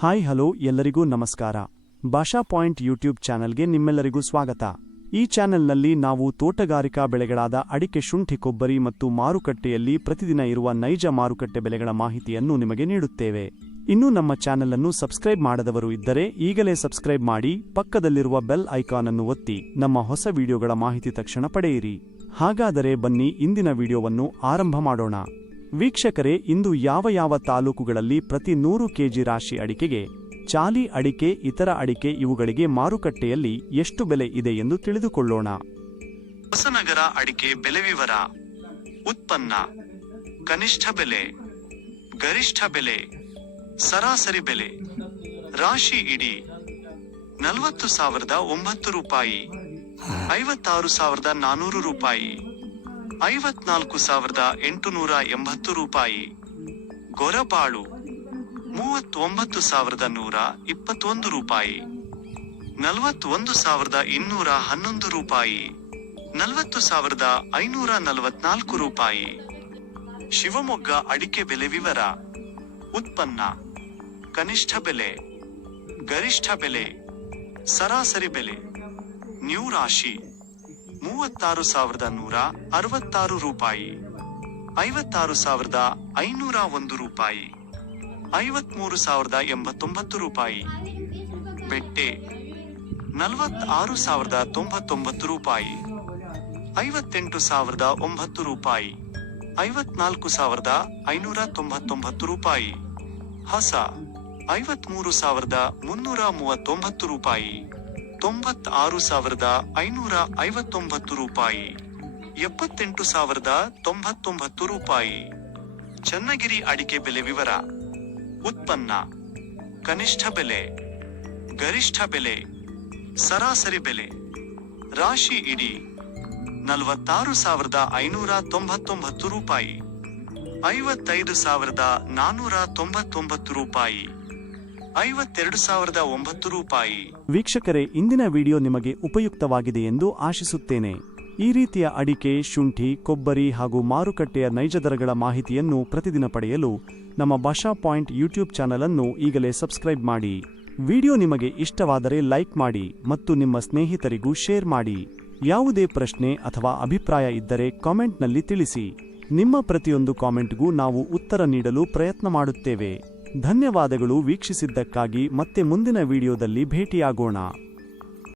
Hi hello ಎಲ್ಲರಿಗೂ ನಮಸ್ಕಾರ. ಭಾಷಾ ಪಾಯಿಂಟ್ ಯೂಟ್ಯೂಬ್ ಚಾನೆಲ್ಗೆ ನಿಮ್ಮೆಲ್ಲರಿಗೂ ಸ್ವಾಗತ. ಈ ಚಾನೆಲ್ನಲ್ಲಿ ನಾವು ತೋಟಗಾರಿಕಾ ಬೆಳೆಗಳಾದ ಅಡಿಕೆ, ಶುಂಠಿ, ಕೊಬ್ಬರಿ ಮತ್ತು ಮಾರುಕಟ್ಟೆಯಲ್ಲಿ ಪ್ರತಿದಿನ ಇರುವ ನೈಜ ಮಾರುಕಟ್ಟೆ ಬೆಲೆಗಳ ಮಾಹಿತಿಯನ್ನು ನಿಮಗೆ ನೀಡುತ್ತೇವೆ. ಇನ್ನೂ ನಮ್ಮ ಚಾನೆಲ್ ಅನ್ನು ಸಬ್ಸ್ಕ್ರೈಬ್ ಮಾಡದವರು ಇದ್ದರೆ ಈಗಲೇ ಸಬ್ಸ್ಕ್ರೈಬ್ ಮಾಡಿ, ಪಕ್ಕದಲ್ಲಿರುವ ಬೆಲ್ ಐಕಾನ್ ಅನ್ನು ಒತ್ತಿ ನಮ್ಮ ಹೊಸ ವಿಡಿಯೋಗಳ ಮಾಹಿತಿ ತಕ್ಷಣ ಪಡೆಯಿರಿ. ಹಾಗಾದರೆ ಬನ್ನಿ ಇಂದಿನ ವಿಡಿಯೋವನ್ನು ಆರಂಭ ಮಾಡೋಣ. ವೀಕ್ಷಕರೇ, ಇಂದು ಯಾವ ತಾಲೂಕುಗಳಲ್ಲಿ ಪ್ರತಿ 100 ಕೆಜಿ ರಾಶಿ ಅಡಿಕೆಗೆ, ಚಾಲಿ ಅಡಿಕೆ, ಇತರ ಅಡಿಕೆ ಇವುಗಳಿಗೆ ಮಾರುಕಟ್ಟೆಯಲ್ಲಿ ಎಷ್ಟು ಬೆಲೆ ಇದೆ ಎಂದು ತಿಳಿದುಕೊಳ್ಳೋಣ. ಹೊಸನಗರ ಅಡಿಕೆ ಬೆಲೆ ವಿವರ. ಉತ್ಪನ್ನ: ಕನಿಷ್ಠ ಬೆಲೆ, ಗರಿಷ್ಠ ಬೆಲೆ, ಸರಾಸರಿ ಬೆಲೆ. ರಾಶಿ ಇಡಿ 40,009 ರೂಪಾಯಿ, 56,400 ರೂಪಾಯಿ, 54,880 ರೂಪಾಯಿ. ಗೊರಬಾಳು 39,121 ರೂಪಾಯಿ, 41,211 ರೂಪಾಯಿ, 40,544 ರೂಪಾಯಿ. ಶಿವಮೊಗ್ಗ ಅಡಿಕೆ ಬೆಲೆ ವಿವರ. ಉತ್ಪನ್ನ: ಕನಿಷ್ಠ ಬೆಲೆ, ಗರಿಷ್ಠ ಬೆಲೆ, ಸರಾಸರಿ ಬೆಲೆ. ನ್ಯೂ ರಾಶಿ 36,166 ರೂಪಾಯಿ, 56,501 ರೂಪಾಯಿ, 53,089 ರೂಪಾಯಿ. ಬೆಟ್ಟೆ 46,099 ರೂಪಾಯಿ, 58,009 ರೂಪಾಯಿ, 54,599 ರೂಪಾಯಿ. ಹಸ 53,339 ರೂಪಾಯಿ, 96,559 ರೂಪಾಯಿ, 78,099 ರೂಪಾಯಿ. ಚನ್ನಗಿರಿ ಅಡಿಕೆ ಬೆಲೆ ವಿವರ. ಉತ್ಪನ್ನ: ಕನಿಷ್ಠ ಬೆಲೆ, ಗರಿಷ್ಠ ಬೆಲೆ, ಸರಾಸರಿ ಬೆಲೆ. ರಾಶಿ ಇಡಿ 46,599 ರೂಪಾಯಿ, 55,499 ರೂಪಾಯಿ, 52,009 ರೂಪಾಯಿ. ವೀಕ್ಷಕರೇ, ಇಂದಿನ ವಿಡಿಯೋ ನಿಮಗೆ ಉಪಯುಕ್ತವಾಗಿದೆ ಎಂದು ಆಶಿಸುತ್ತೇನೆ. ಈ ರೀತಿಯ ಅಡಿಕೆ, ಶುಂಠಿ, ಕೊಬ್ಬರಿ ಹಾಗೂ ಮಾರುಕಟ್ಟೆಯ ನೈಜ ದರಗಳ ಮಾಹಿತಿಯನ್ನು ಪ್ರತಿದಿನ ಪಡೆಯಲು ನಮ್ಮ ಭಾಷಾ ಪಾಯಿಂಟ್ ಯೂಟ್ಯೂಬ್ ಚಾನೆಲ್ ಅನ್ನು ಈಗಲೇ ಸಬ್ಸ್ಕ್ರೈಬ್ ಮಾಡಿ. ವಿಡಿಯೋ ನಿಮಗೆ ಇಷ್ಟವಾದರೆ ಲೈಕ್ ಮಾಡಿ ಮತ್ತು ನಿಮ್ಮ ಸ್ನೇಹಿತರಿಗೂ ಶೇರ್ ಮಾಡಿ. ಯಾವುದೇ ಪ್ರಶ್ನೆ ಅಥವಾ ಅಭಿಪ್ರಾಯ ಇದ್ದರೆ ಕಾಮೆಂಟ್ನಲ್ಲಿ ತಿಳಿಸಿ. ನಿಮ್ಮ ಪ್ರತಿಯೊಂದು ಕಾಮೆಂಟ್ಗೂ ನಾವು ಉತ್ತರ ನೀಡಲು ಪ್ರಯತ್ನ ಮಾಡುತ್ತೇವೆ. ಧನ್ಯವಾದಗಳು ವೀಕ್ಷಿಸಿದ್ದಕ್ಕಾಗಿ. ಮತ್ತೆ ಮುಂದಿನ ವಿಡಿಯೋದಲ್ಲಿ ಭೇಟಿಯಾಗೋಣ.